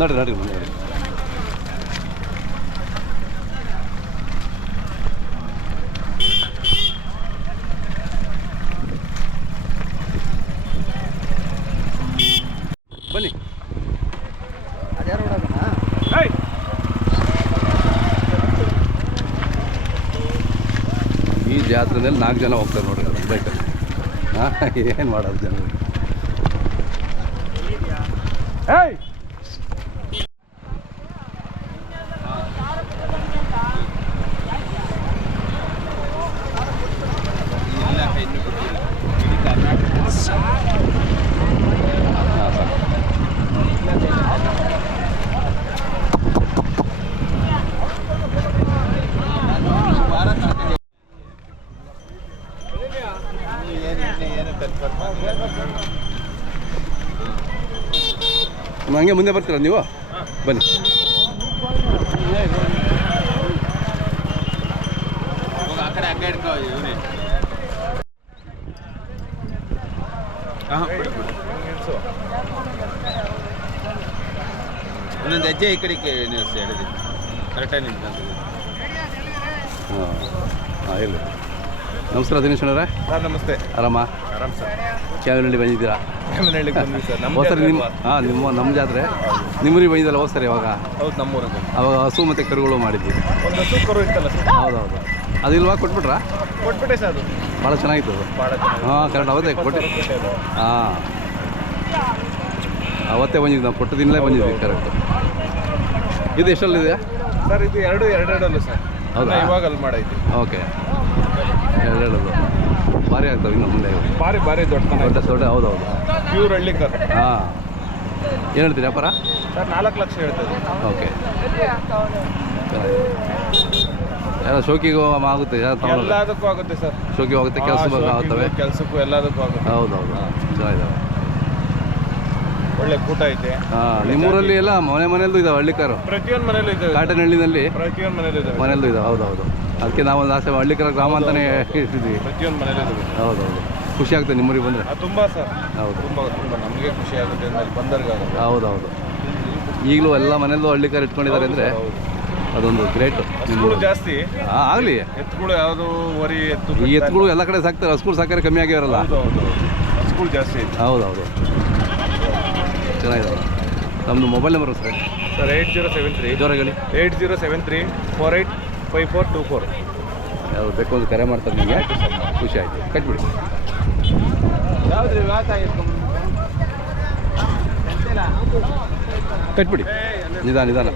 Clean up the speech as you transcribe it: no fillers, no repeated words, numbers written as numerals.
ನೋಡ್ರಿ ನೋಡ್ರಿ ನೋಡಿ ಬನ್ನಿ. ಈ ಜಾತ್ರೆಯಲ್ಲಿ 4 ಜನ ಹೋಗ್ತಾರೆ ನೋಡ್ರಿ ಬೈಕಲ್ಲಿ. ಹಾಂ, ಏನು ಮಾಡೋದು ಜನ. ಹಂಗೆ ಮುಂದೆ ಬರ್ತೀರಾ ನೀವು? ಬನ್ನಿ. ಒಂದೊಂದು ಹೆಜ್ಜೆ ಈ ಕಡೆಗೆ ನಿಲ್ಲಿಸಿ ಹೇಳಿದ್ವಿ ಕರೆಕ್ಟಾಗಿ ನಿಂತ್ಕೊಂಡ್ವಿ. ಹಾಂ ಹೇಳಿ. ನಮಸ್ಕಾರ ದಿನೇಶ್ ಅವರೇ. ಸರ್ ನಮಸ್ತೆ. ಆರಾಮ? ಆರಾಮ್ ಸರ್. ಕ್ಯಾಮನಹಳ್ಳಿ ಬಂದಿದ್ದೀರಾ? ಕ್ಯಾಮನಹಳ್ಳಿಗೆ ಬಂದ್ವಿ ಸರ್. ಹೋದ ಸರಿ ನಮ್ಮ ಜಾತ್ರೆ ನಿಮ್ಮೂರಿಗೆ ಬಂದಿದ್ದಲ್ಲ ಹೋದ ಸರಿ. ಅವಾಗ ಹೌದು, ನಮ್ಮೂರಿಗೆ ಅವಾಗ ಹಸು ಮತ್ತು ಕರುಗಳು ಮಾಡಿದ್ವಿ. ಒಂದು ಹಸು ಕರು ಇತ್ತಲ್ಲ ಸರ್? ಹೌದೌದು. ಅದಿಲ್ವಾ? ಕೊಟ್ಬಿಟ್ರಾ? ಕೊಟ್ಬಿಟ್ಟೆ ಸರ್. ಅದು ಭಾಳ ಚೆನ್ನಾಗಿತ್ತು ಅದು. ಭಾಳ ಚೆನ್ನಾಗಿ. ಹಾಂ, ಕರೆಕ್ಟ್ ಅವತ್ತೇ ಕೊಟ್ಟು. ಹಾಂ, ಅವತ್ತೇ ಬಂದಿದ್ದು ನಾವು ಕೊಟ್ಟ ದಿನಲೇ ಬಂದಿದ್ವಿ. ಕರೆಕ್ಟ್. ಇದು ಎಷ್ಟಲ್ಲಿದೆ ಸರ್? ಇದು ಎರಡೆರಡಲ್ಲ ಸರ್. ಹೌದಾ? ಇವಾಗ ಅಲ್ಲಿ ಮಾಡೈತಿ. ಓಕೆ, ಎರಡೆರಡದು ಭಾರಿ ಆಗ್ತವೆ ಇನ್ನು ಮುಂದೆ. ಭಾರಿ ದೊಡ್ಡ. ಹೌದೌದು. ಪ್ಯೂರ್ ಹಳ್ಳಿ ಕರು. ಹಾಂ, ಏನು ಹೇಳ್ತೀರಿ ವ್ಯಾಪಾರ? ಸರ್ 4 ಲಕ್ಷ ಹೇಳ್ತದೆ. ಓಕೆ, ಎಲ್ಲ ಶೋಕಿಗೂ ಆಗುತ್ತೆ. ಎಲ್ಲದಕ್ಕೂ ಆಗುತ್ತೆ ಸರ್. ಶೋಕಿಗೂ ಆಗುತ್ತೆ, ಕೆಲಸ ಆಗ್ತವೆ. ಕೆಲಸಕ್ಕೂ ಎಲ್ಲದಕ್ಕೂ ಆಗುತ್ತೆ. ಹೌದೌದು, ಚೆನ್ನಾಗಿದ್ದಾವೆ. ಒಳ್ಳೆ ಕೂಟ ಐತೆ. ಹಾಂ, ನಿಮ್ಮೂರಲ್ಲಿ ಎಲ್ಲ ಮನೆಯಲ್ಲೂ ಇದಾವೆ ಹಳ್ಳಿಕಾರು. ಪ್ರತಿಯೊಂದು ಮನೇಲೂ ಇದ್ದಾವೆ. ಕಾಟನಹಳ್ಳಿನಲ್ಲಿ ಪ್ರತಿಯೊಂದು ಮನೆಯಲ್ಲೂ ಇದಾವೆ. ಹೌದೌದು. ಅದಕ್ಕೆ ನಾವು ಒಂದು ಆಸೆ ಹಳ್ಳಿಕಾರ ಗ್ರಾಮ ಅಂತಲೇ ಇರ್ತಿದ್ವಿ. ಪ್ರತಿಯೊಂದು ಮನೇಲೂ ಇದ್ದಾವೆ. ಹೌದೌದು, ಖುಷಿ ಆಗ್ತದೆ ನಿಮ್ಮೂರಿಗೆ ಬಂದರೆ. ತುಂಬ ಸರ್. ಹೌದು, ತುಂಬ ನಮಗೆ ಖುಷಿ ಆಗುತ್ತೆ ಅಂದಲ್ಲಿ ಬಂದರ್ಗೆ. ಹೌದೌದು. ಈಗಲೂ ಎಲ್ಲ ಮನೆಯಲ್ಲೂ ಹಳ್ಳಿಕಾರ ಇಟ್ಕೊಂಡಿದ್ದಾರೆ ಅಂದರೆ ಅದೊಂದು ಗ್ರೇಟ್. ಹಸುಗಳು ಜಾಸ್ತಿ. ಹಾಂ, ಆಗಲಿ. ಎತ್ತುಗಳು ಯಾವುದು ವರಿ ಎತ್ತು. ಈ ಎತ್ತುಗಳು ಎಲ್ಲ ಕಡೆ ಸಾಕ್ತಾರೆ. ಹಸುಗಳು ಸಾಕಾರೆ ಕಮ್ಮಿ ಆಗಿರಲ್ಲ. ಹಸುಗಳು ಜಾಸ್ತಿ ಐತೆ. ಹೌದೌದು, ಚೆನ್ನಾಗಿದೆ. ನಮ್ಮದು ಮೊಬೈಲ್ ನಂಬರ್ ಸರ್? ಸರ್ 8073 ಜೋರಾಗಲಿ 8073 485424. ಯಾವ್ದು ಬೇಕು ಒಂದು ಕರೆ ಮಾಡ್ತಾರೆ ನಿಮಗೆ. ಖುಷಿ ಆಯಿತು. ಕಟ್ಬಿಡಿ. ಕಟ್ಬಿಡಿ. ನಿಧಾನ.